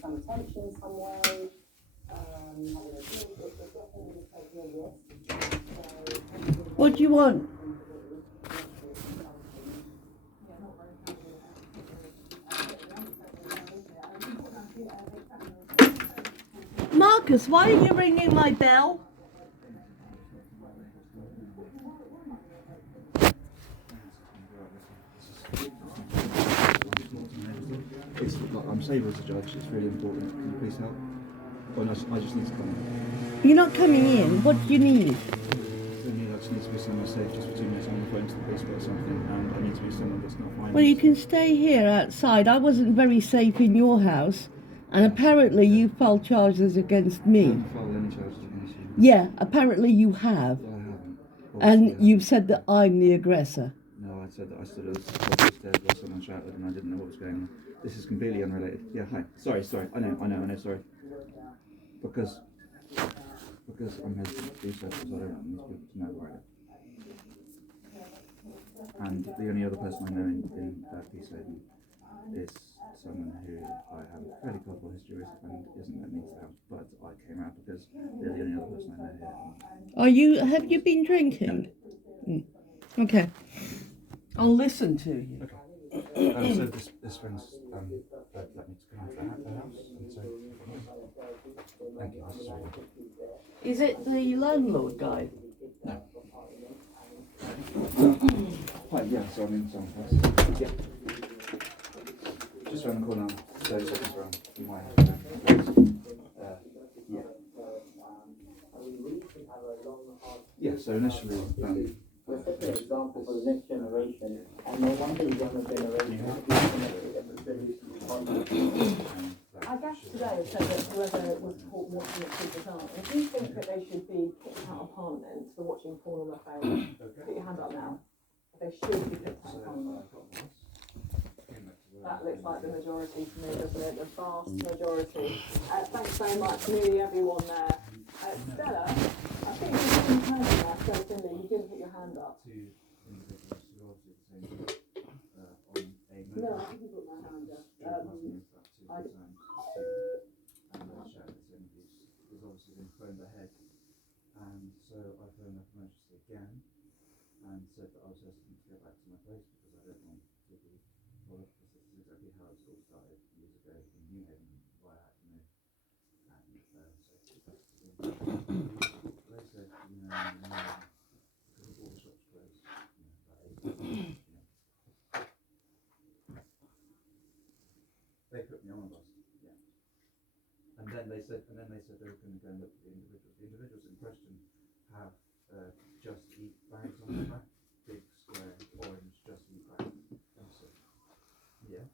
some attention some way, having a drink, it's definitely taking a risk. What do you want? Marcus, why are you ringing my bell? I'm saved as a judge, it's really important. Can you please help? Oh, no, I just need to come in. You're not coming in. What do you need? I just need to be somewhere safe just for 2 minutes. I'm on the phone to the police about something, and I need to be somewhere that's not violent. Well, you can stay here outside. I wasn't very safe in your house, and apparently you filed charges against I me. haven't filed any charges against you. Yeah, apparently you have. I haven't. And you've said that I'm the aggressor. No, I said that I stood at the top of the stairs while someone shouted and I didn't know what was going on. This is completely unrelated. Yeah, hi. Sorry. I know, sorry. Because I'm hesitant to do so because I don't want these people to know where I live. And the only other person I know in Peace Haven is someone who I have a fairly culpable history with and isn't let me into the house, but I came out because they're the only other person I know here. Have you been drinking? No. Okay. I'll listen to you. Okay. So this friend's let me to come out of the house and so thank you. This is really good. Is it the landlord guy? No. Hi, yeah, so I'm in someone's house. Yeah. Just around the corner, 30 seconds around. You might have to yeah. Yeah, so initially, we're setting an example for the next generation, and no wonder the younger generation I guess today said that whoever was caught watching it keep it on. If you think that they should be kicked out of Parliament for watching porn on their phone, put your hand up now. They should be kicked out of Parliament. That looks like the majority to me, doesn't it? The vast majority. Thanks so much, nearly everyone there. Stella, I think you didn't turn there, so Cindy, you didn't put your hand up. No, I think you put my hand up. There's obviously been phoned ahead, and so I phoned up emergency again and said that I was hesitant to go back to my place because I don't want to be followed. This is exactly how it all started years ago in New Haven, why I had to move. And so they said, because all the shops closed, about 8 They put me on a bus, yeah. And then they said they were going to go and look at the individuals. The individuals in question have Just Eat bags on their back, big square orange Just Eat bags. So, yeah.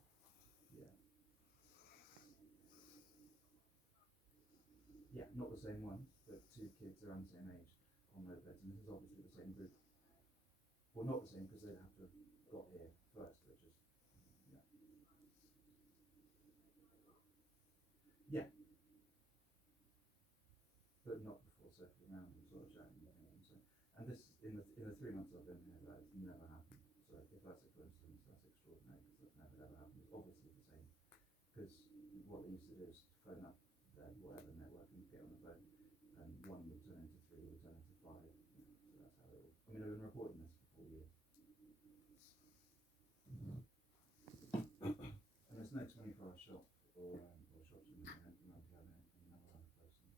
Yeah, not the same ones, but two kids around the same age on their beds, and this is obviously the same group. Well, not the same because they'd have to have got here first, which is yeah. But not before circling around and sort of chatting and things. So, and this in the 3 months I've been here, that has never happened. So if that's a coincidence, that's extraordinary because that's never ever happened. It's obviously the same because what they used to do is phone up their whatever network and get on the phone, and one would turn into 3, would turn into 5. So that's how it all. I mean, I've been reporting this for 4 years. And there's no 24-hour shop or shops in another person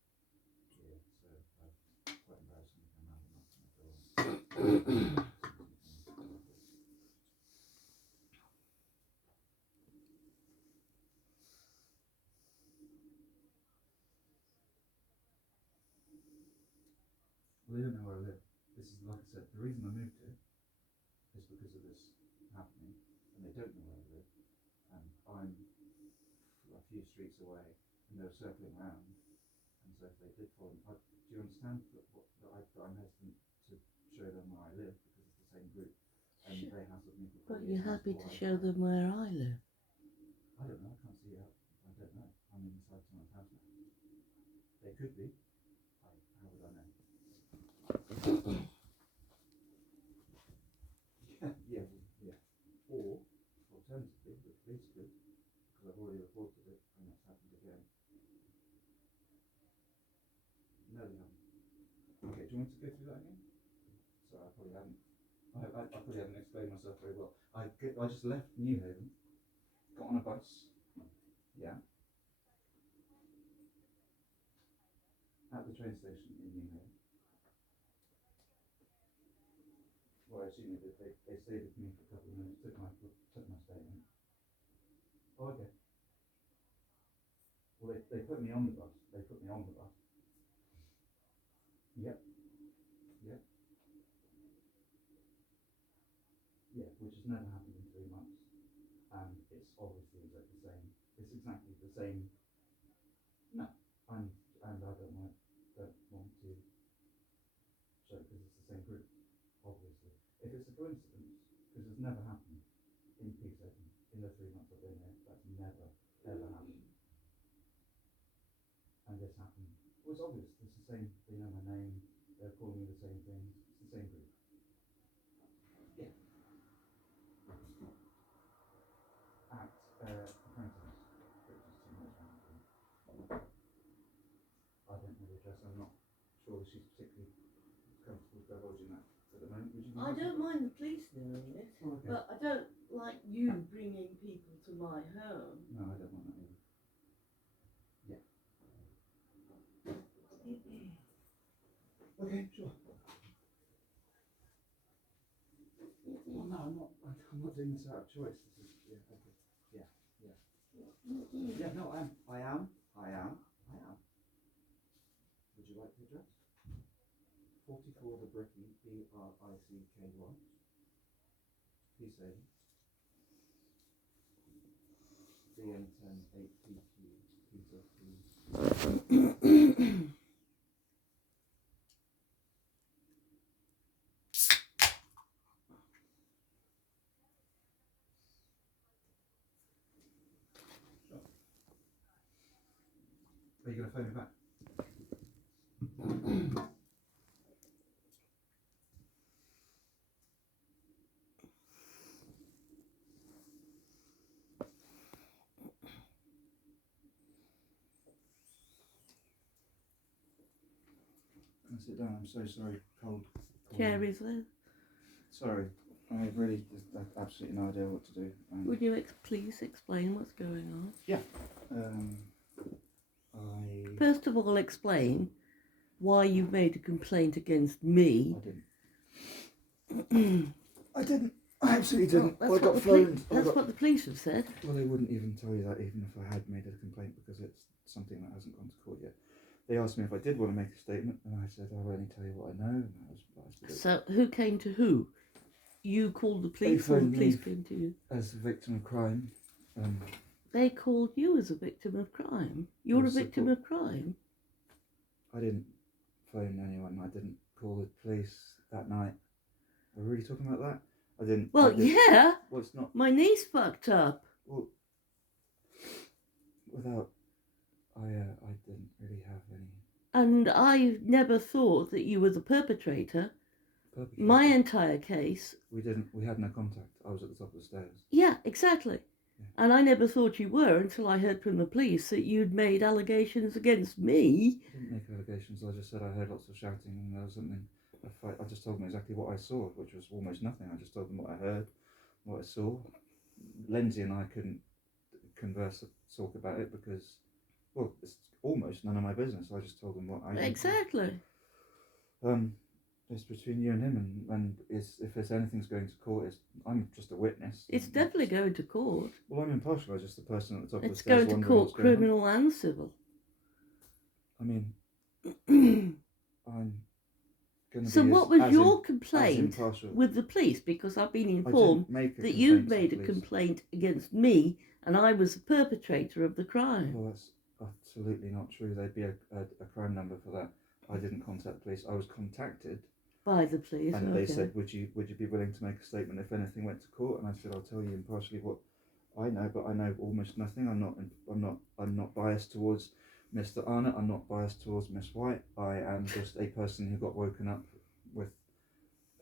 here, so quite embarrassing to come out and knock on the door. Well, they don't know where I live. This is, like I said, the reason I moved here is because of this happening, and they don't know where I live, and I'm a few streets away, and they're circling around, and so if they did follow me, do you understand that I'm hesitant to show them where I live because it's the same group, and they hassled me. But you're happy to show them where I live. I don't know, I can't see how, I don't know, I'm inside someone's house now. They could be, how would I know? yeah. Or, alternatively, the police could, because I've already reported it, and it's happened again, you want to go through that again? So I probably haven't. I probably haven't explained myself very well. I just left Newhaven, got on a bus. Yeah. At the train station in Newhaven. Well, I assume they stayed with me for a couple of minutes, took my statement. Oh, okay. Well, they put me on the bus. Yep. Yep. Yeah, which has never happened in 3 months. And it's obviously exactly the same. It's exactly the same. No. And I don't want to show because it's the same group, obviously. If it's a coincidence, because it's never happened in P7 in the 3 months I've been here, that's never, ever happened. And this happened. Well, it's obvious. It's the same. They know my name. They're calling me the same things. It's the same group. Yeah. At Apprentice, which is 2 minutes round the corner. I don't know the address. I'm not sure that she's particularly comfortable divulging that at the moment. Would you? I don't mind the police knowing it, Oh, okay. but I don't like you bringing people to my home. No, I don't want that either. Yeah. Okay, sure. Well, no, I'm not doing this out of choice. This is, yeah, okay. Yeah, no, I am. Would you like the address? 44 The Bricky, BRICKY, P7, BN10 8PQ, P15. Are you going to phone me back? Can I sit down? I'm so sorry. Cold. Chair is there. Sorry. I really have absolutely no idea what to do. Would you please explain what's going on? Yeah. First of all, explain why you made a complaint against me. I didn't. I absolutely didn't. Well, I got phoned. That's what the police have said. Well, they wouldn't even tell you that even if I had made a complaint because it's something that hasn't gone to court yet. They asked me if I did want to make a statement, and I said I'll only tell you what I know. And that was So who came to who? You called the police, or the police came to you? as a victim of crime. They called you as a victim of crime. You're a victim of crime. I didn't phone anyone. I didn't call the police that night. Are we really talking about that? I didn't. Well, yeah. Well, it's not. My niece fucked up. Well, without, I didn't really have any. And I never thought that you were the perpetrator. My entire case. We had no contact. I was at the top of the stairs. Yeah, exactly. Yeah. And I never thought you were until I heard from the police that you'd made allegations against me. I didn't make allegations. I just said I heard lots of shouting and there was something. A fight. I just told them exactly what I saw, which was almost nothing. I just told them what I heard, what I saw. Lindsay and I couldn't talk about it because, well, it's almost none of my business. I just told them what I Exactly. It's between you and him, and if there's anything's going to court, I'm just a witness. It's definitely going to court. Well, I'm impartial. I'm just the person at the top of the It's stairs. going to court, criminal and civil. I mean, I'm going to So be what was your complaint with the police? Because I've been informed that you've made a complaint against me and I was the perpetrator of the crime. Well, that's absolutely not true. There'd be a crime number for that. I didn't contact the police. I was contacted by the police, and they said, "Would you be willing to make a statement if anything went to court?" And I said, "I'll tell you impartially what I know, but I know almost nothing. I'm not biased towards Mr. Arnott. I'm not biased towards Miss White. I am just a person who got woken up with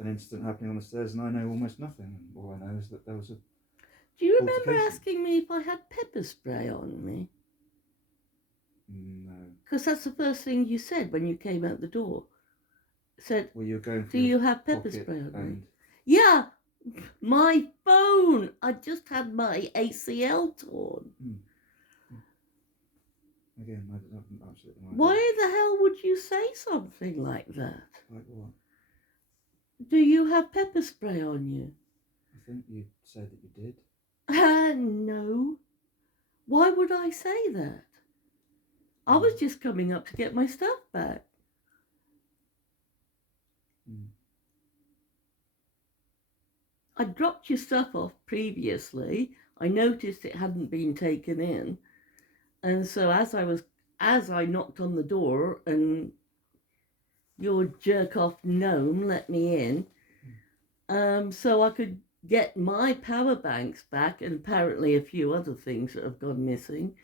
an incident happening on the stairs, and I know almost nothing. And all I know is that there was a." Do you remember asking me if I had pepper spray on me? No. Because that's the first thing you said when you came out the door. said, Well, you're going for do you have pepper spray on and... me? Yeah, my phone. I just had my ACL torn. Again, I don't have absolutely no idea. Why the hell would you say something like that? Like what? Do you have pepper spray on you? I think you said that you did. No. Why would I say that? I was just coming up to get my stuff back. I dropped your stuff off previously. I noticed it hadn't been taken in. And so as I knocked on the door and your jerk-off gnome let me in, so I could get my power banks back and apparently a few other things that have gone missing.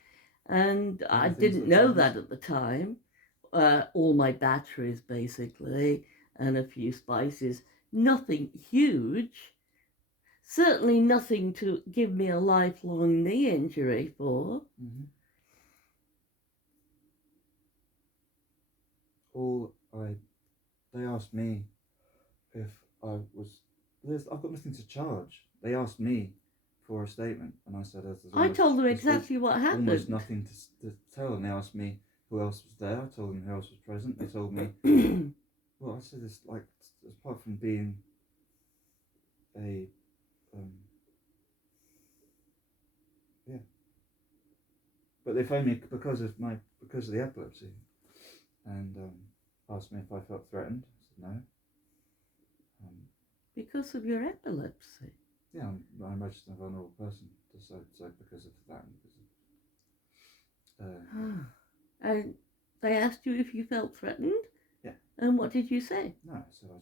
And I didn't know that at the time. All my batteries, basically, and a few spices. Nothing huge. Certainly nothing to give me a lifelong knee injury for. They asked me if I've got nothing to charge. They asked me for a statement, and I said, I told them exactly what happened. Almost nothing to tell, and they asked me who else was there. I told them who else was present. They told me, well, I said this, like, apart from being a, yeah. But they phoned me because of the epilepsy, and asked me if I felt threatened. I said no. Because of your epilepsy? Yeah, I'm registered a vulnerable person, so because of that. And they asked you if you felt threatened? Yeah. And what did you say? No, so I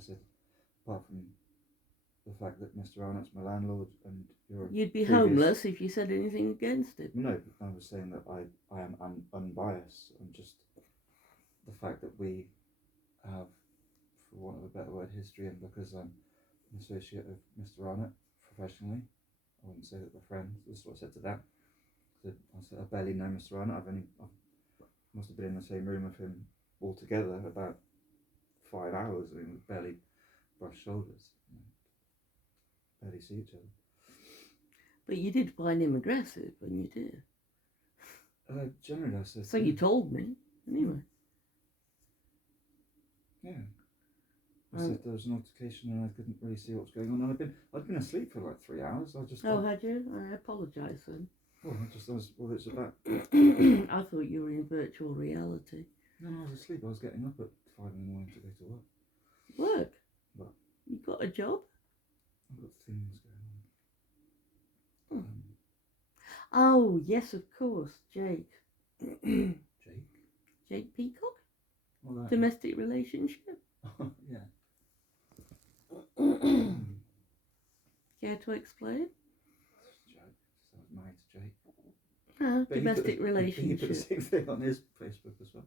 said, apart from the fact that Mr. Arnott's my landlord and you'd be homeless if you said anything against it. No, I was saying that I am unbiased, and just the fact that we have, for want of a better word, history, and because I'm an associate of Mr. Arnott professionally, I wouldn't say that we're friends. This is what I said to that. I said I barely know Mr. Arnott. I must have been in the same room with him altogether about 5 hours, and we barely brushed shoulders, barely see each other. But you did find him aggressive when you did. Generally, I said. So you told me, anyway. Yeah. I said there was an altercation and I couldn't really see what was going on. And I'd been asleep for like 3 hours. Had you? I apologise then. It's about. I thought you were in virtual reality. No, I was asleep. I was getting up at 5 in the morning to go to work. Work? What? You got a job? I've got things going on. Oh, yes, of course, Jake. Jake? Jake Peacock? Well, domestic relationship? Yeah. Care to explain? Jake. So I was married to Jake. Domestic relationship. He put the same thing on his Facebook as well.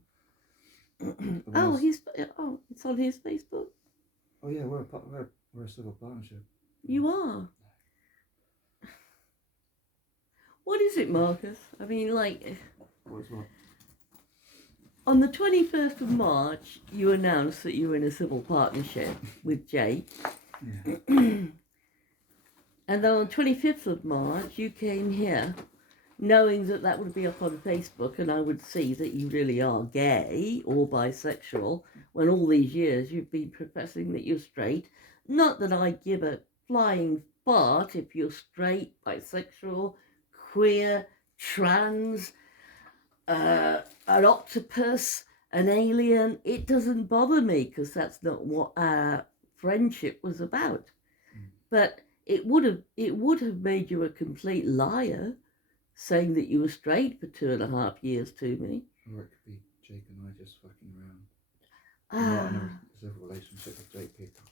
It's on his Facebook. Oh yeah, we're a civil partnership. You are. What is it, Marcus? I mean, like. What's what? On the 21st of March, you announced that you were in a civil partnership with Jake. Yeah. And then on the 25th of March, you came here knowing that that would be up on Facebook and I would see that you really are gay or bisexual when all these years you've been professing that you're straight. Not that I give a flying fart if you're straight, bisexual, queer, trans, an octopus, an alien. It doesn't bother me because that's not what our friendship was about. But it would have made you a complete liar saying that you were straight for 2.5 years to me. Or it could be Jake and I just fucking around. I'm not in a civil relationship with Jake Peacock.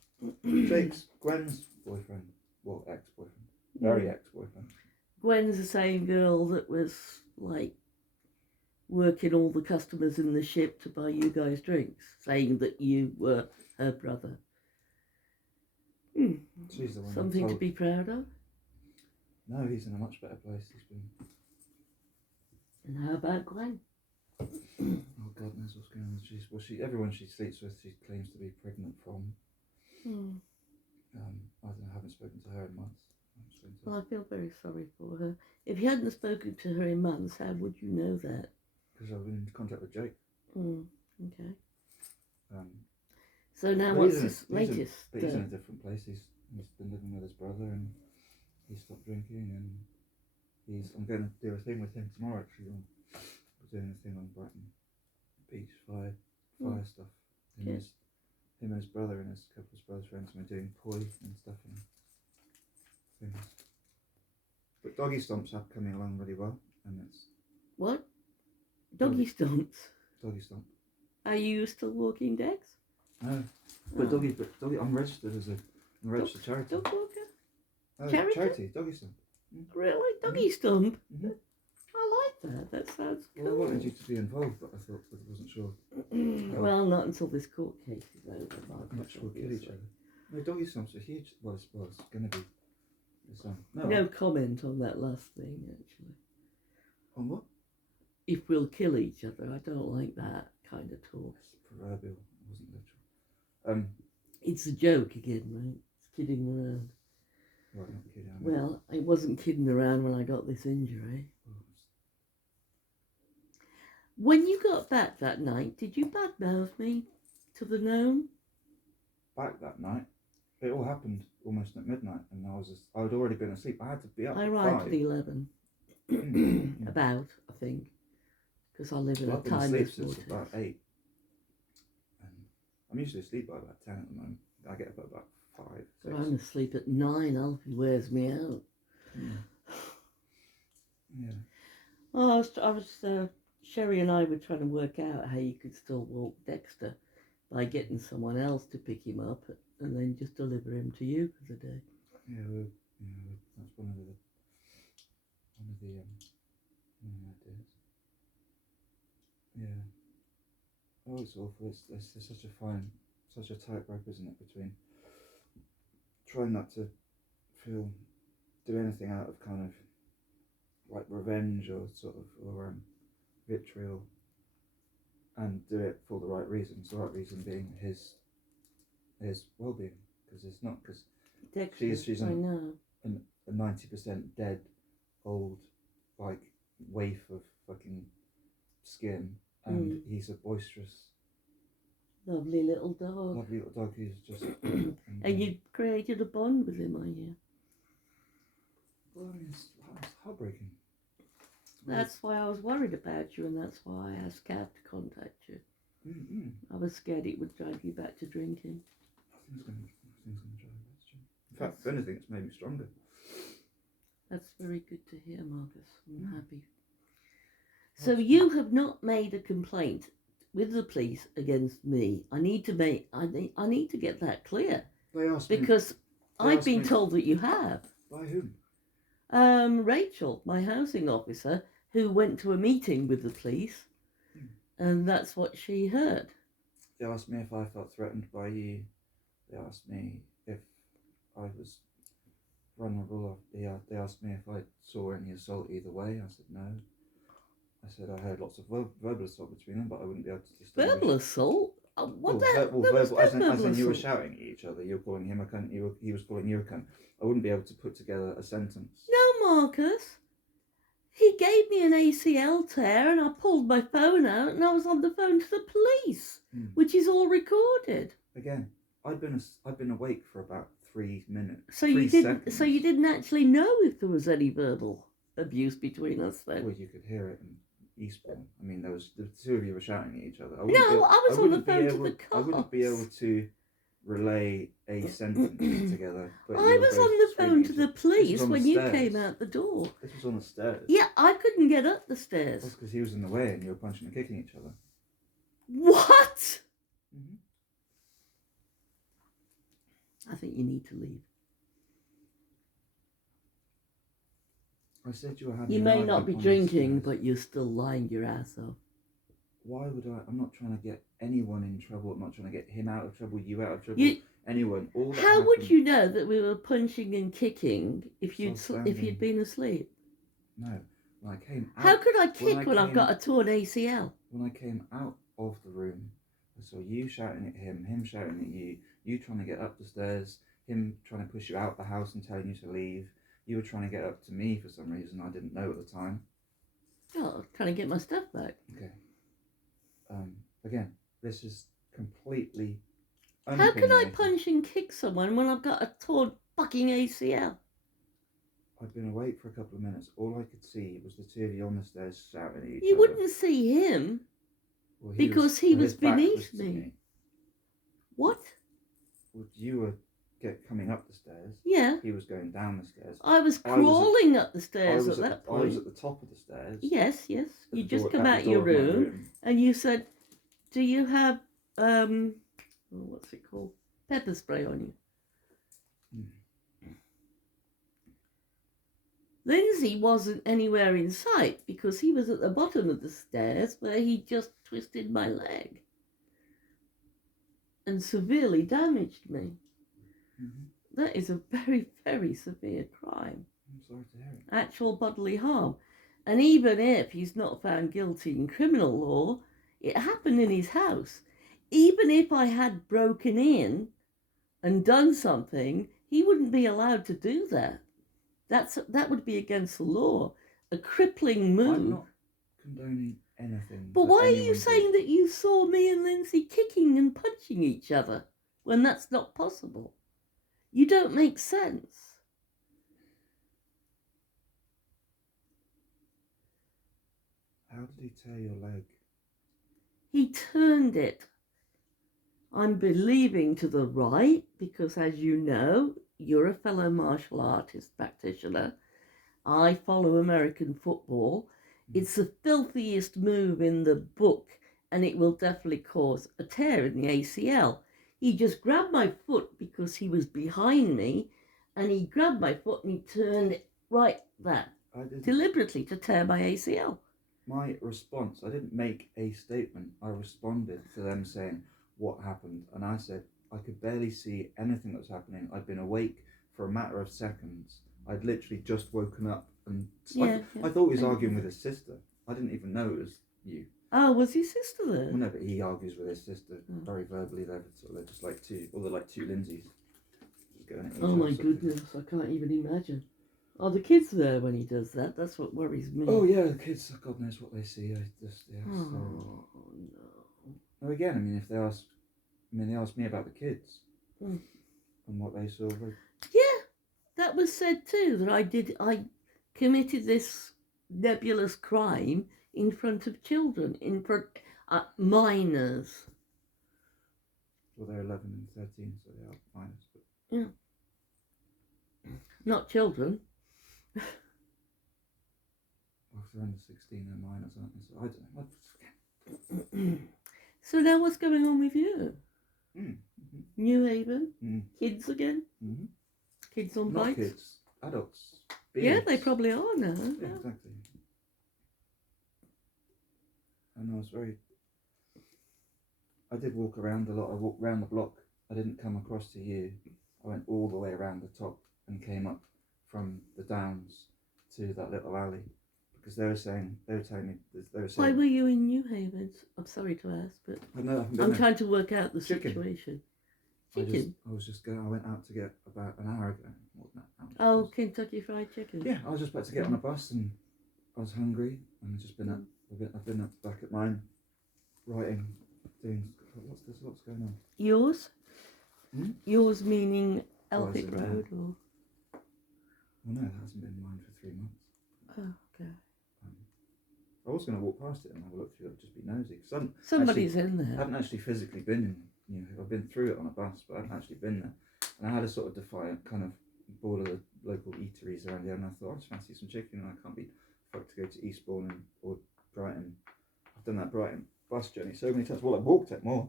Jake's Gwen's boyfriend. Well, ex-boyfriend. Very ex-boyfriend. Gwen's the same girl that was like working all the customers in the ship to buy you guys drinks, saying that you were her brother. She's the one. Something to be proud of. No, he's in a much better place. He's been. And how about Gwen? Oh, God knows what's going on. Everyone she sleeps with, she claims to be pregnant from. I don't know, I haven't spoken to her in months. Well, I feel very sorry for her. If you hadn't spoken to her in months, how would you know that? Because I've been in contact with Jake. Okay. Um, So now but what's this latest? But he's in a different place. He's been living with his brother, and he stopped drinking, and I'm going to do a thing with him tomorrow. Actually, we're doing a thing on Brighton Beach fire stuff. Him and his brother and his couple of his brother's friends, and we're doing poi and stuff and things. But doggy stomps are coming along really well, and it's What? Doggy stomps? doggy stomp. Are you still walking Dex? No, but doggy. I'm registered as a registered charity. Dog walker? Charity, doggy stomp. Really? Doggy stomp? Mm-hmm. I like that. That sounds cool. Well, I wanted you to be involved, but I wasn't sure. Well, not until this court case is over. Much we'll kill each other. No, doggy stomps are huge. Well, it's going to be. No comment on that last thing, actually. On what? If we'll kill each other, I don't like that kind of talk. It's proverbial. It wasn't literal. It's a joke again, right? It's kidding around. Right, not kidding. Well, I wasn't kidding around when I got this injury. When you got back that night, did you badmouth me to the gnome? Back that night, it all happened almost at midnight, and I'd already been asleep. I had to be up. I at arrived 5. at 11. About, I think, because I live in a I've been tiny asleep small since about 8. And I'm usually asleep by about 10 at the moment. I get up at about 5. So I'm asleep at 9. Alfie wears me out. Yeah. Oh, Sherry and I were trying to work out how you could still walk Dexter by getting someone else to pick him up and then just deliver him to you for the day. Yeah, that's one of the ideas. Yeah. Oh, it's awful. It's such a tightrope, isn't it, between trying not to do anything out of kind of like revenge or vitriol, and do it for the right reasons. The right reason being his well-being, because it's not because she's I know. a 90% dead old like waif of fucking skin, and he's a boisterous lovely little dog who's just and you created a bond with him, I hear. well, I mean, it's heartbreaking. That's why I was worried about you, and that's why I asked Cav to contact you. I was scared it would drive you back to drinking. Nothing's going to drive us to. In fact, if anything, it's made me stronger. That's very good to hear, Marcus. I'm happy. So you have not made a complaint with the police against me. I need to get that clear. They asked because I've been told that you have. By whom? Rachel, my housing officer, who went to a meeting with the police, and that's what she heard. They asked me if I felt threatened by you. They asked me if I was vulnerable. They asked me if I saw any assault either way. I said no. I said I heard lots of verbal assault between them, but I wouldn't be able to distinguish. Verbal assault? What the? Verbal, as in you were shouting at each other. You were calling him a cunt. He was calling you a cunt. I wouldn't be able to put together a sentence. No, Marcus. He gave me an ACL tear, and I pulled my phone out, and I was on the phone to the police, which is all recorded. Again, I'd been awake for about 3 minutes. So you didn't actually know if there was any verbal abuse between us then? Well, you could hear it in Eastbourne. I mean, the two of you were shouting at each other. I was on the phone to the cops. I wouldn't be able to relay a sentence together. But I was on the phone to the police when you came out the door. This was on the stairs. Yeah, I couldn't get up the stairs. That's because he was in the way and you were punching and kicking each other. What? I think you need to leave. I said you were having. You may not be drinking, but you're still lying your ass off. Why would I? I'm not trying to get anyone in trouble. I'm not trying to get him out of trouble, you out of trouble, anyone. How would you know that we were punching and kicking if you'd been asleep? No, when I came out. How could I kick when I've got a torn ACL? When I came out of the room. I saw you shouting at him shouting at you trying to get up the stairs, him trying to push you out the house and telling you to leave. You were trying to get up to me for some reason I didn't know at the time. Oh, trying to get my stuff back. Okay. Again, this is completely How can I unopinionated. punch and kick someone when I've got a torn fucking ACL? I'd been awake for a couple of minutes. All I could see was the two of you on the stairs shouting at each You other. wouldn't see him Well, because he was his back beneath to me. What? Well, you were coming up the stairs. Yeah. He was going down the stairs. I was crawling up the stairs at that I was point. at the top of the stairs. Yes. You just door- come at out the your door of my room and you said, "Do you have what's it called? Pepper spray on you?" Lindsay wasn't anywhere in sight because he was at the bottom of the stairs where he just twisted my leg and severely damaged me. Mm-hmm. That is a very, very severe crime. I'm sorry to hear it. Actual bodily harm. And even if he's not found guilty in criminal law, it happened in his house. Even if I had broken in and done something, he wouldn't be allowed to do that. That would be against the law. A crippling move. I'm not condoning anything. But why are you anyone saying that you saw me and Lindsay kicking and punching each other when that's not possible? You don't make sense. How did he tear your leg? He turned it. I'm believing to the right because, as you know, you're a fellow martial artist practitioner. I follow American football. It's the filthiest move in the book, and it will definitely cause a tear in the ACL. He just grabbed my foot because he was behind me, and he grabbed my foot and he turned it right there, deliberately to tear my ACL. My response, I didn't make a statement. I responded to them saying what happened, and I said I could barely see anything that was happening. I'd been awake for a matter of seconds. I'd literally just woken up, and I thought he was arguing with his sister. I didn't even know it was you. Oh, was his sister there? Well, no, but he argues with his sister very verbally. They're just like two, or they're like two Lindsays. Just going at each Oh other, my sort of. goodness, I can't even imagine. Are the kids there when he does that? That's what worries me. Oh yeah, the kids, God knows what they see. Oh no. Now again, I mean, if they ask, they asked me about the kids and what they saw. Yeah, that was said too, that I committed this nebulous crime in front of children, in front minors. Well, they're 11 and 13, so they are minors. But... Yeah. Not children. Well, if they're under 16, they're minors, aren't they? So I don't know. So now what's going on with you? Mm-hmm. New Haven? Kids again? Mm-hmm. Kids on Not bikes? kids, adults. Yeah, they probably are now. Yeah, exactly. And I did walk around a lot. I walked around the block. I didn't come across to you. I went all the way around the top and came up from the downs to that little alley. Because they were telling me, Why were you in New Haven? I'm sorry to ask, but I'm trying to work out the situation. Chicken? I went out to get about an hour ago. More than that, oh, Kentucky Fried Chicken. Yeah, I was just about to get on a bus and I was hungry and I've just been up. I've been up back at mine, writing, doing. What's going on? Yours? Hmm? Yours meaning Elphick Road, or? Well, no, that hasn't been mine for 3 months. Oh, okay. I was going to walk past it and have a look through it, just be nosy. Somebody's in there. I haven't actually physically been in, I've been through it on a bus, but I haven't actually been there. And I had a sort of defiant kind of ball of the local eateries around here, and I thought, I just fancy some chicken, and I can't be fucked to go to Eastbourne or Brighton. I've done that Brighton bus journey so many times. Well, I've walked it more.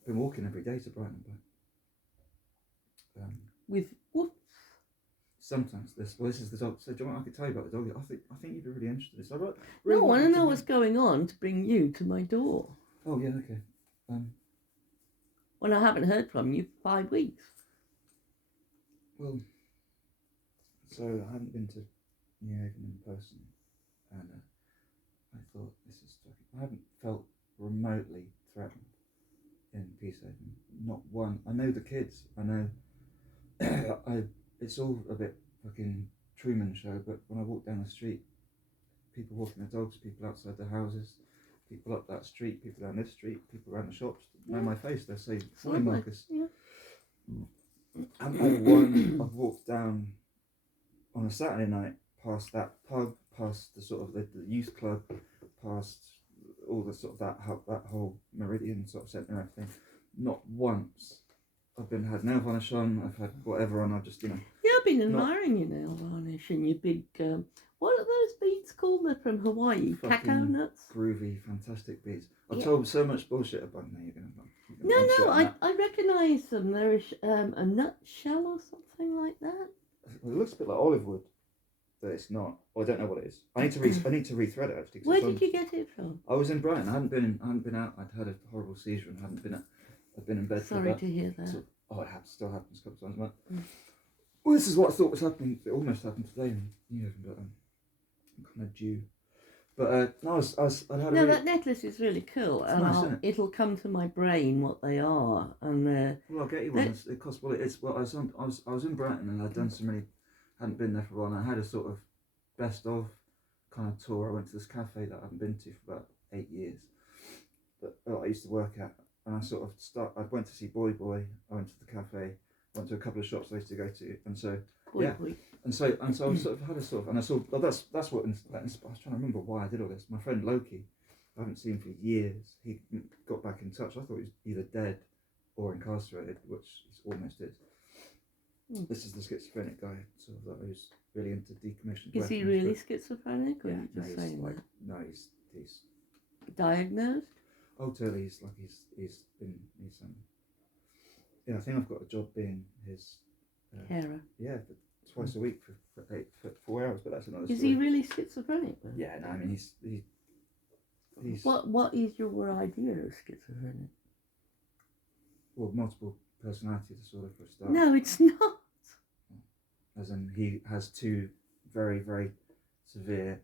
I've been walking every day to Brighton, but with what? Sometimes this is the dog. So do you want I could tell you about the dog? I think you'd be really interested in this. I want to know what's going on to bring you to my door. Oh yeah, okay. When I haven't heard from you for 5 weeks. Well, so I hadn't been to New Haven in person, and I thought I haven't felt remotely know the kids. I know. It's all a bit fucking Truman Show. But when I walk down the street, people walking their dogs, people outside their houses, people up that street, people down this street, people around the shops know my face. They say, "Morning, Marcus." Yeah. I've had one. I've walked down on a Saturday night past that pub, past the sort of the youth club, past all the sort of that whole Meridian sort of centre and everything. Not once. I've had nail varnish on. I've had whatever on. I've just Yeah, I've been admiring your nail varnish and your big. What are those beads called? They're from Hawaii. Cacao nuts. Groovy, fantastic beads. I've Yeah. told so much bullshit about them. No, I recognise them. They're a nutshell or something like that. Well, it looks a bit like olive wood, but it's not. Well, I don't know what it is. I need to rethread it actually. Where did you get it from? I was in Brighton. I hadn't been out. I'd had a horrible seizure and hadn't been. I'd been in bed. Sorry to hear that. So, it still happens a couple of times a month. Well, this is what I thought was happening. It almost happened today in New York, but I'm kind of due. But no, I'd had No, that necklace is really cool, and nice, isn't it? It'll come to my brain what they are, and well, I'll get you one. It costs well. It's well. I was in Brighton and I'd done hadn't been there for a while. And I had a sort of best of kind of tour. I went to this cafe that I haven't been to for about 8 years, that I used to work at, and I went to see Boy. I went to the cafe, went to a couple of shops I used to go to, and so. boy. And so I sort of had a sort of, and I saw, well, that's what, I was trying to remember why I did all this. My friend Loki, I haven't seen for years, he got back in touch. I thought he was either dead or incarcerated, which he almost is. This is the schizophrenic guy, sort of, who's really into decommissioned Is he really schizophrenic, or are you no, just saying that? No, he's Diagnosed? oh, totally, he's yeah, I think I've got a job being his Carer. yeah, twice a week for 4 hours, but that's another Is story. he really schizophrenic then? Yeah, no, I mean he's What is your idea of schizophrenic? well, multiple personality disorder for a start. No, it's not. As in, he has two very, very severe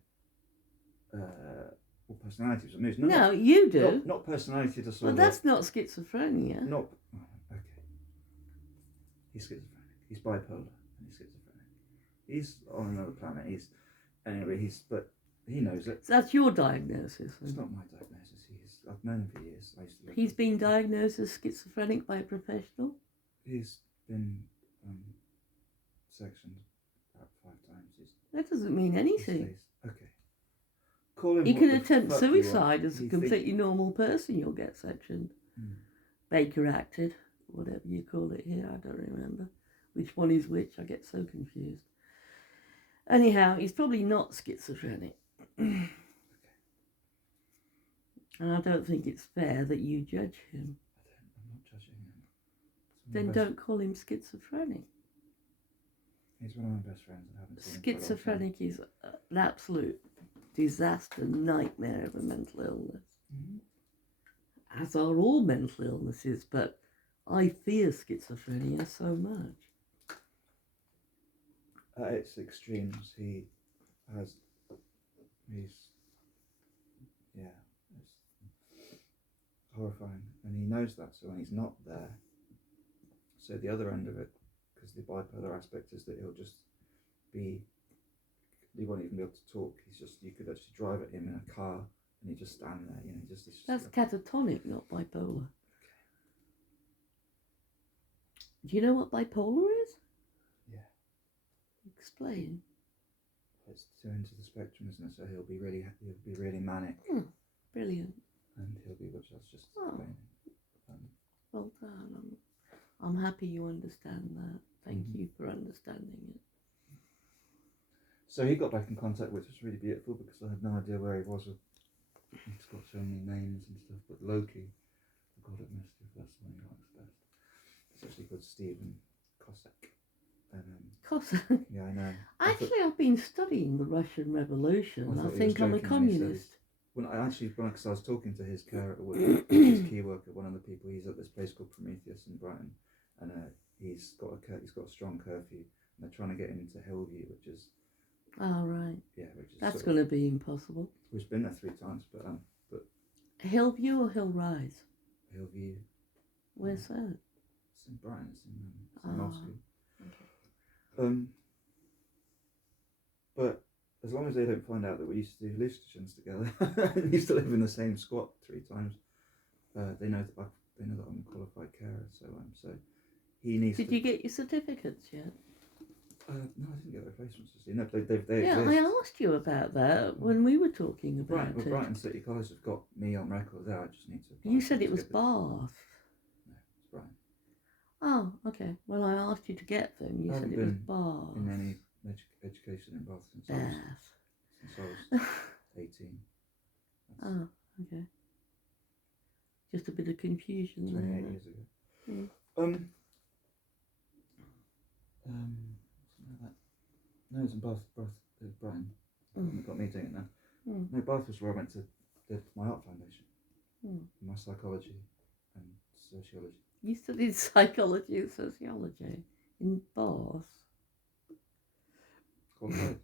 personality disorders. No, you do. Not personality disorder. Well, that's not schizophrenia. Not okay. He's schizophrenic. He's bipolar and he's schizophrenic. He's on another planet. But he knows it. So that's your diagnosis. It's not my diagnosis. I've known him for years. He's been diagnosed as schizophrenic by a professional? He's been sectioned about 5 times. That doesn't mean anything. Okay. Call him. He what can the attempt fuck you want. suicide as a You completely normal person, you'll get sectioned. Baker acted, whatever you call it here, I don't remember. Which one is which, I get so confused. Anyhow, he's probably not schizophrenic. And I don't think it's fair that you judge him. I'm not judging him. Then don't call him schizophrenic. He's one of my best friends. I haven't seen him for a long time. Schizophrenic is an absolute disaster, nightmare of a mental illness. As are all mental illnesses, but I fear schizophrenia so much. At its extremes, he's it's horrifying, and he knows that. So when he's not there, so the other end of it, because the bipolar aspect is that he'll just be, he won't even be able to talk. You could actually drive at him in a car and he'd just stand there, it's just That's like, catatonic, not bipolar. Do you know what bipolar is? Yeah. Explain. It's too into the spectrum, isn't it? So he'll be really manic. Brilliant. And he'll be, which I was just Oh. explaining. Well done. I'm happy you understand that. Thank you for understanding it. So he got back in contact, which was really beautiful because I had no idea where he was. He's got so many names and stuff, but Loki, the god of mischief, that's the one he likes best. It's actually called Stephen Cossack. Cossack? Yeah, I know. Actually, I've been studying the Russian Revolution. I think I'm a communist. Because I was talking to his carer at work, his key worker, one of the people, he's at this place called Prometheus in Brighton, and he's got a strong curfew, and they're trying to get him to Hillview, which is. Oh right. Yeah, which is. That's going to be impossible. We've been there 3 times, but Hillview or Hillrise? Hillview. Where's that? It's in Brighton. It's in Ah, Moscow. okay. But as long as they don't find out that we used to do hallucinations together, and used to live in the same squat 3 times, they know that I'm a qualified carer. So he needs. Did you get your certificates yet? No, I didn't get replacements. You see, no, they Yeah, exist. I asked you about that when we were talking about it. Brighton City College have got me on record there. I just need to. You said it was Bath. No, it's Brighton. Oh, okay. Well, I asked you to get them. You I said haven't it was been Bath. in any education in Bath since I was 18. Oh, okay. Just a bit of confusion 28 there. years ago. Mm. Something like that. No, it's in Bath, Brighton. Got me doing it now. Mm. No, Bath was where I went to did my art foundation, my psychology and sociology. You studied psychology and sociology in Bath Qualified.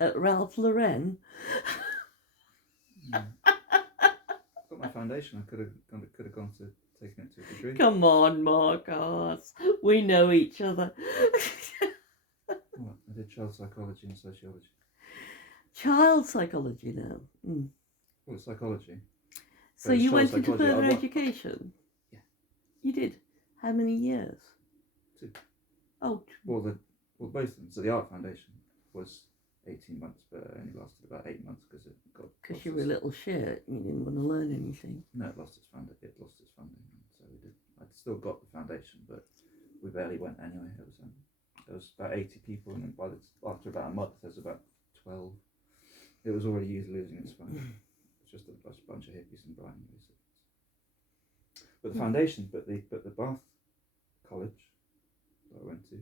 at Ralph Lauren. Got my foundation. I could have gone to taking it to a degree. Come on, Marcos. We know each other. What? I did child psychology and sociology. Child psychology now. Mm. Well, it's psychology. So it's you child went into psychology. further education? Yeah. You did? How many years? 2. Oh, Well, both of them. So the art foundation was 18 months, but it only lasted about 8 months because it got. because you were a little shit. You didn't want to learn anything. No, it lost its funding. And so we did. I'd still got the foundation, but we barely went anyway. There was about 80 people, and then after about a month, there's about 12. It was already losing its funding. It's just a bunch of hippies in Brighton, basically. But the foundation, but the Bath College that I went to,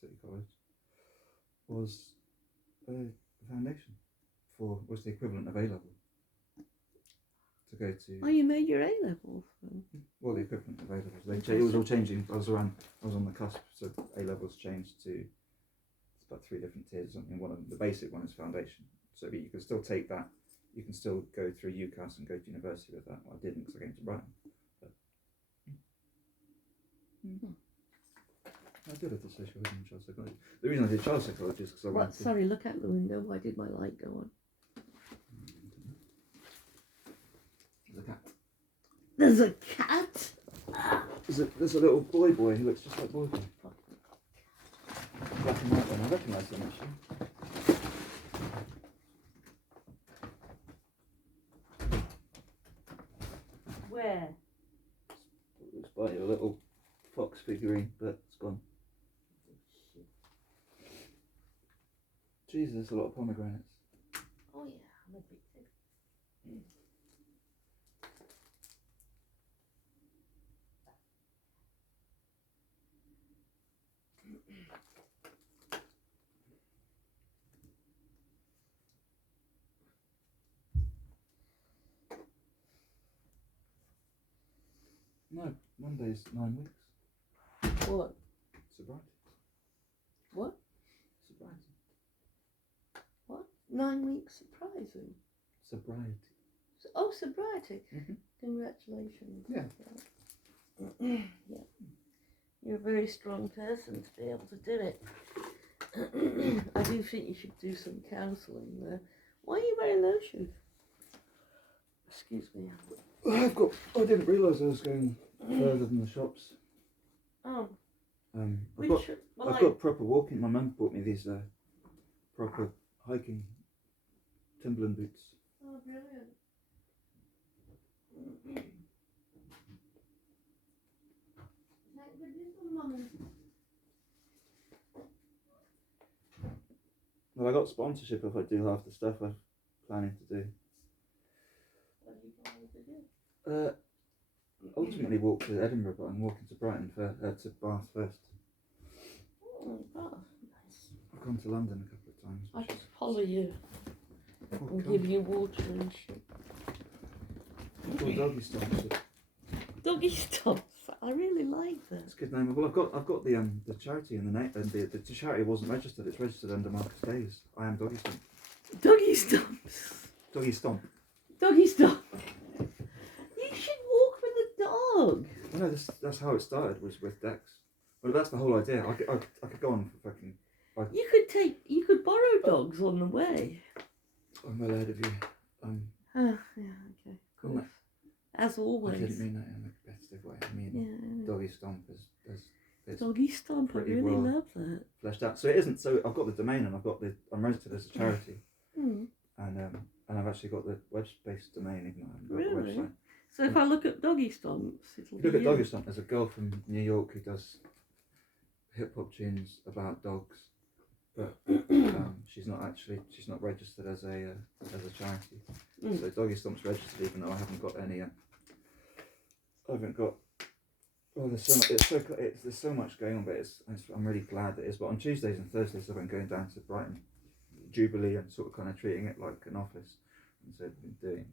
City College, was a foundation was the equivalent of A level. To go to. Oh, you made your A levels. Well, the equivalent of A levels. It was all changing. I was on the cusp. So A levels changed to. It's about 3 different tiers. Something. One of them, the basic one is foundation. So you can still take that. You can still go through UCAS and go to university with that. Well, I didn't because I came to Brighton. But I did have the sociology and child psychology. The reason I did child psychology is because I wanted. Sorry, look out the window. Why did my light go on? There's a cat. There's a cat. There's a little boy who looks just like boy. Black and white one. I recognise him actually. Where? It looks by a little fox figurine, but it's gone. Jesus, there's a lot of pomegranates. Oh yeah, I'm addicted. No, Monday's 9 weeks. What? Sobriety. What? Sobriety. What? 9 weeks surprising. Sobriety. Oh, sobriety. Mm-hmm. Congratulations. Yeah. Yeah. You're a very strong person to be able to do it. I do think you should do some counselling there. Why are you wearing those shoes? Excuse me. I didn't realise I was going further than the shops. Oh. I've got proper walking. My mum bought me these proper hiking Timberland boots. Oh, brilliant. Thank goodness for Mummy. Well, I got sponsorship if I do half the stuff I'm planning to do. What are you planning to do? Ultimately walk to Edinburgh, but I'm walking to Brighton to Bath first. Oh, Bath. Nice. I've gone to London a couple of times. I just follow you Oh, and God. give you water and shit. Called Doggy Stomp. Doggy stomps. I really like that. It's a good name. Well, I've got the charity and the name, and the charity wasn't registered. It's registered under Marcus Deyes. I am Doggy Stomp. Doggy stomps. Doggy Stomp. Doggy stomp. You should walk with a dog. No, that's how it started, was with Dex. Well, that's the whole idea. I could go on for fucking... You could borrow dogs on the way. I'm well ahead of you. Yeah, okay, of course. As always. I didn't mean that in a competitive way. I mean, Doggy Stomp is Doggy Stomp, I really love that. Fleshed out. So it isn't. So I've got the domain and I'm registered as a charity, and I've actually got the web-based domain, even though I haven't got the website. So if I look at Doggy Stomps, it'll look at Doggy Stomp. There's a girl from New York who does hip hop tunes about dogs, but she's not registered as a charity. So Doggy Stomp's registered, even though I haven't got any. I haven't got. Well, there's so much going on, but I'm really glad that it is. But on Tuesdays and Thursdays, I've been going down to Brighton Jubilee and sort of kind of treating it like an office, and so I've been doing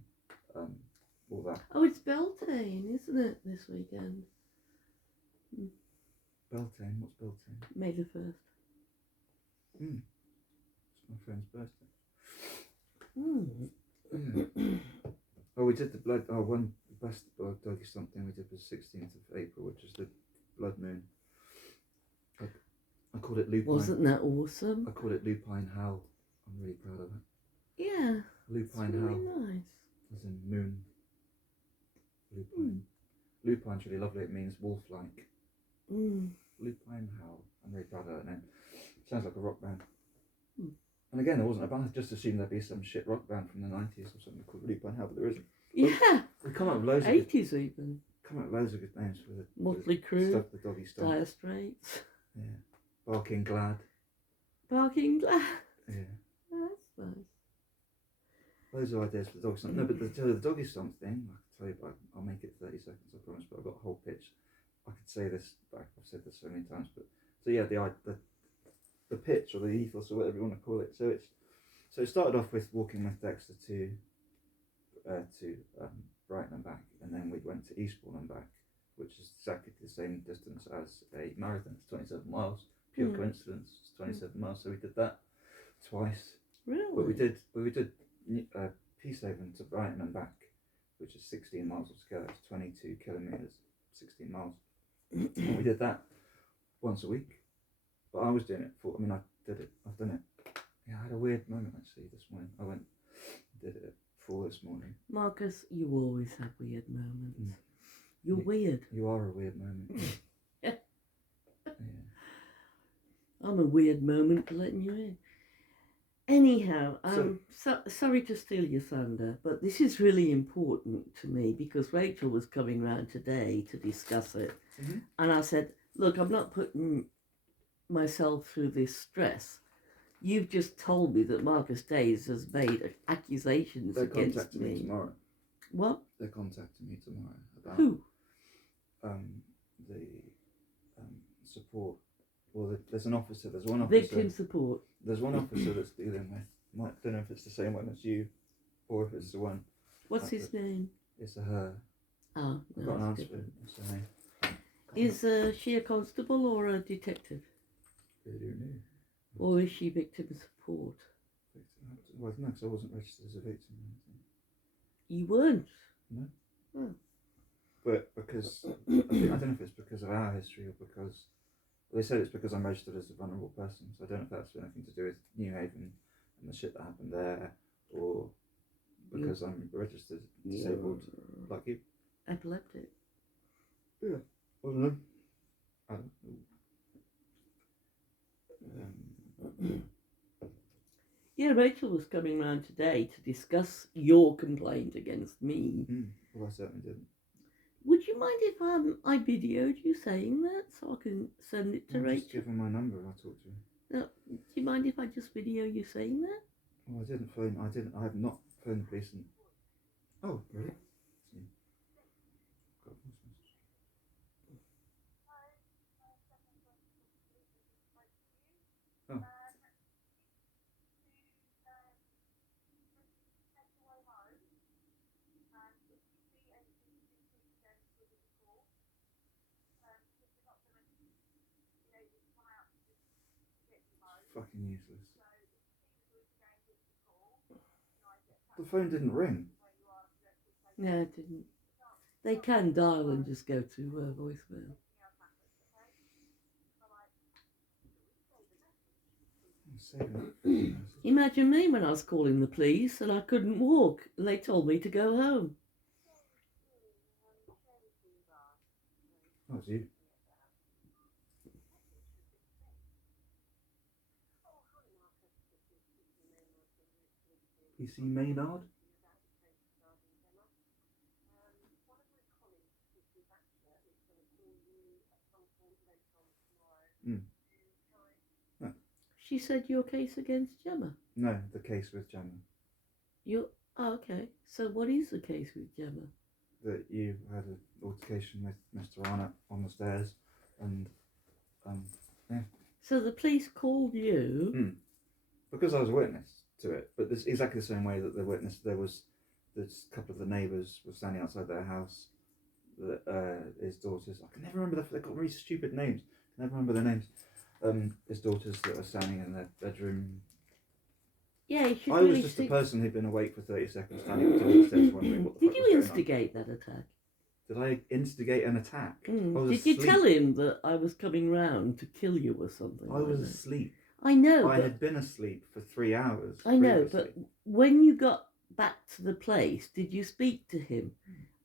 all that. Oh, it's Beltane, isn't it, this weekend? Beltane? What's Beltane? May the 1st. It's my friend's birthday. Yeah. Oh, we did the blood. Oh, one best Doggy Stomp thing we did was 16th of April, which is the blood moon. I called it Lupine. Wasn't that awesome? I called it Lupine Howl. I'm really proud of it. Yeah. Lupine it's really Howl. Nice. As in moon. Lupine. Lupine's really lovely. It means wolf-like. Lupine Howl. I'm really proud of that name. Sounds like a rock band. And again, there wasn't a band. I just assumed there'd be some shit rock band from the 90s or something called Lupine Howl, but there isn't. Yeah. We come up with loads 80s even. Come up with loads of good names for the Motley Crue. Stuff, the Doggy Stomp. Dire Straits. Yeah. Barking Glad. Barking Glad. Yeah. That's nice. Loads of ideas for the Doggy Stomp. No, but the Doggy Stomp thing, I can tell you, but I'll make it 30 seconds, I promise, but I've got a whole pitch. I could say this back, I've said this so many times, but so yeah, the pitch or the ethos or whatever you want to call it. So it started off with walking with Dexter to Brighton and back, and then we went to Eastbourne and back, which is exactly the same distance as a marathon. It's 27 miles. Pure coincidence. It's 27 miles. So we did that twice. Really? But we did Peacehaven to Brighton and back, which is 16 miles altogether. It's 22 kilometres, 16 miles. And we did that once a week. But I was doing it I've done it. Yeah, I had a weird moment actually this morning. I went and did it at 4 this morning. Marcus, you always have weird moments. You're weird. You are a weird moment. Yeah. I'm a weird moment for letting you in. Anyhow, sorry to steal your thunder, but this is really important to me because Rachel was coming round today to discuss it. And I said, look, I'm not putting myself through this stress. You've just told me that Marcus Deyes has made accusations against me. They're contacting me tomorrow. What? They're contacting me tomorrow about who? The support. Well, there's an officer. There's one officer. Victim support. There's one officer that's dealing with. I don't know if it's the same one as you, or if it's the one. What's his name? It's a her. Oh, no, I've got an answer. It's her name. Is she a constable or a detective? I don't know. Or is she victim support? Well, no, because I wasn't registered as a victim. You weren't? No. Oh. But because, I don't know if it's because of our history or because, they said it's because I'm registered as a vulnerable person, so I don't know if that's anything to do with New Haven and the shit that happened there, or because I'm registered disabled like you. Epileptic. Yeah. I don't know. I don't know. Yeah, Rachel was coming round today to discuss your complaint against me. Well, I certainly didn't. Would you mind if I videoed you saying that so I can send it to Rachel? Just give her my number and I'll talk to her. No, do you mind if I just video you saying that? Well, I have not phoned the police and... Oh, really? Got a voice message. Oh. Fucking useless. The phone didn't ring. No, it didn't. They can dial and just go to voicemail. Imagine me when I was calling the police and I couldn't walk and they told me to go home. That was you. PC Maynard? She said your case against Gemma. No, the case with Gemma. Okay. So what is the case with Gemma? That you had an altercation with Mr. Arnott on the stairs, and yeah. So the police called you because I was a witness to it, but this exactly the same way that the witness there's a couple of the neighbours were standing outside their house. His daughters, I can never remember they've got really stupid names. I can never remember their names. His daughters that were standing in their bedroom. Yeah, you should I was just a person who'd been awake for 30 seconds, standing up the stairs wondering what the fuck Did was you going instigate that attack? on. Did I instigate an attack? I was Did you asleep. tell him that I was coming round to kill you or something? I was asleep. I know. I had been asleep for 3 hours. I know, previously. but when you got back to the place, did you speak to him?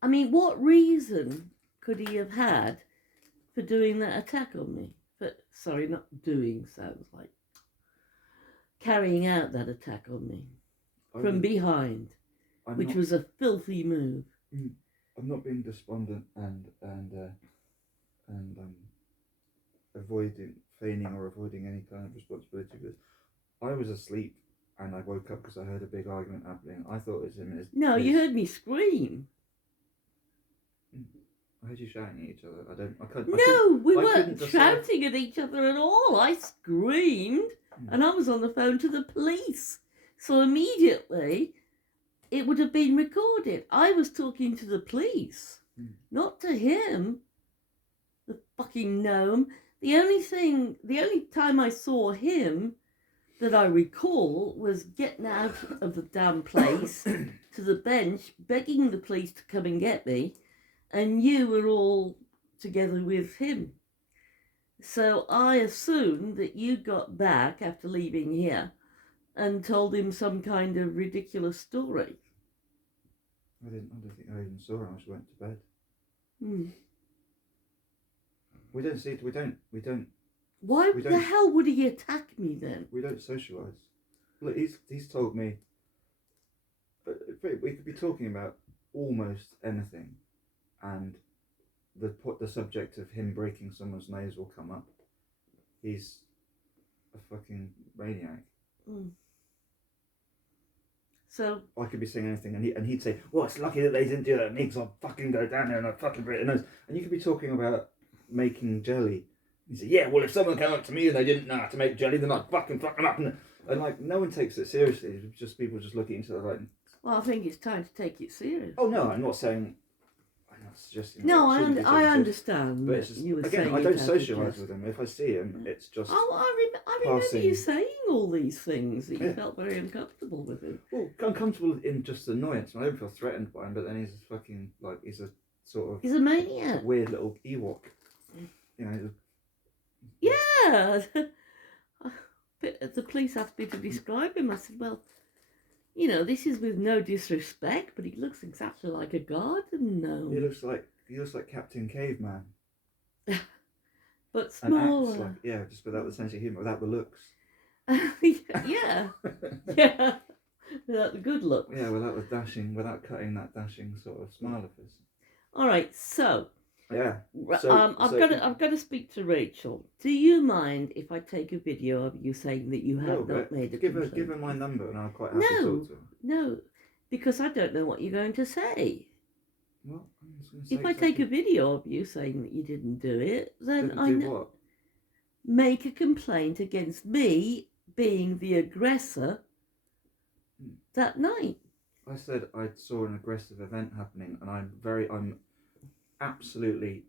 I mean, what reason could he have had for doing that attack on me? Sorry, not doing sounds like carrying out that attack on me from behind, which was a filthy move. I'm not being despondent and feigning or avoiding any kind of responsibility for this. I was asleep and I woke up because I heard a big argument happening. I thought it was him. No, you heard me scream. I heard you shouting at each other. We weren't shouting at each other at all. I screamed and I was on the phone to the police. So immediately it would have been recorded. I was talking to the police, not to him. The fucking gnome. The only time I saw him that I recall was getting out of the damn place to the bench, begging the police to come and get me. And you were all together with him. So I assumed that you got back after leaving here and told him some kind of ridiculous story. I don't think I even saw him. I just went to bed. We don't. Why the hell would he attack me then? We don't socialise. Look, he's told me. We could be talking about almost anything. And the subject of him breaking someone's nose will come up. He's a fucking maniac. So I could be saying anything, and he'd say, "Well, it's lucky that they didn't do that to me, because I'll fucking go down there and I'll fucking break their nose." And you could be talking about making jelly. He'd say, "Yeah, well, if someone came up to me and they didn't know how to make jelly, then I'd fucking fuck them up." And like, no one takes it seriously. It's just people just look at each other like. Well, I think it's time to take it serious. Oh no, I'm not saying. Suggesting no, I understand. But it's just, you were again, saying I don't socialise with him. If I see him, it's just. I remember you saying all these things that you felt very uncomfortable with him. Well, uncomfortable in just annoyance. I don't feel threatened by him, but then he's a fucking he's a sort of. He's a maniac. Weird little Ewok. You know. Yeah. But the police asked me to describe him. I said, well. You know, this is with no disrespect, but he looks exactly like a garden gnome. He looks like Captain Caveman. But smaller. And acts just without the sense of humour, without the looks. Yeah. Yeah. Without the good looks. Yeah, without cutting that dashing sort of smile of his. All right, so. Yeah. I've got to speak to Rachel. Do you mind if I take a video of you saying that you have not made a complaint? Give her my number and I'll quite happy to talk to her. No, because I don't know what you're going to say. Well, I'm just going to say if I take a video of you saying that you didn't do it, then what? Make a complaint against me being the aggressor that night. I said I saw an aggressive event happening, and I'm absolutely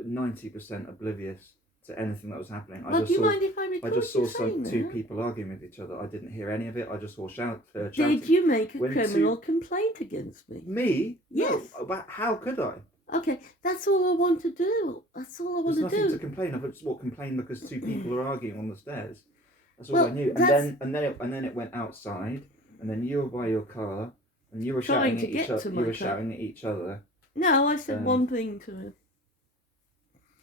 90% oblivious to anything that was happening. Well, do you mind if I I record just saw you saying two that? people arguing with each other. I didn't hear any of it. I just saw shouting. Did you make a When criminal complaint against me? Me? Yes. No. But how could I? Okay, that's all I want to do. That's all I want There's to nothing do. to complain of. I just complain because two people are arguing on the stairs. That's all Well, I knew. And then it went outside, and then you were by your car, and you were Trying shouting to at get each other. to You my were car. shouting at each other. No, I said Um, one thing to him.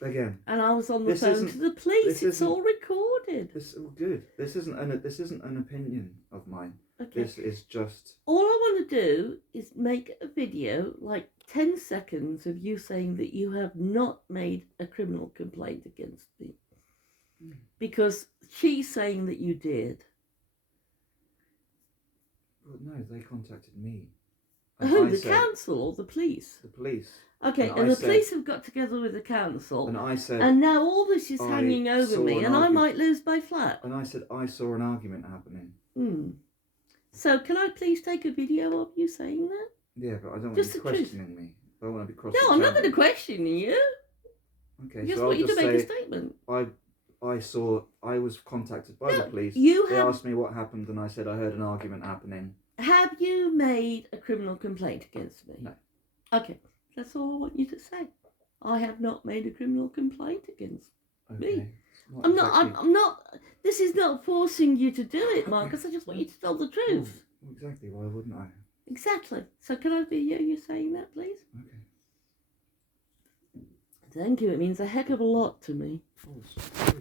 Again. And I was on the This phone isn't- to the police. this It's isn't- all recorded. Good. This isn't an opinion of mine. Okay. This is just. All I want to do is make a video, like 10 seconds, of you saying that you have not made a criminal complaint against me. Because she's saying that you did. Well, no, they contacted me. Who, I the said- council or the police? The police. Okay, And and I the said- police have got together with the council. And I said. And now all this is I hanging over saw me, an and I argument- might lose my flat. And I said I saw an argument happening. So can I please take a video of you saying that? Yeah, but I don't want Just you the truth. questioning me. I don't want to be cross. No, I'm not going to question you. Okay, I just so want I'll you to just make a say statement. I was contacted by No, the police. you They have- asked me what happened, and I said I heard an argument happening. Have you made a criminal complaint against me? No. Okay, that's all I want you to say. I have not made a criminal complaint against. Okay. Me? Not I'm not. exactly- I'm not. This is not forcing you to do it, Marcus. I just want you to tell the truth. Well, exactly. Why wouldn't I? Exactly. So can I video you saying that, please? Okay. Thank you. It means a heck of a lot to me. Oh,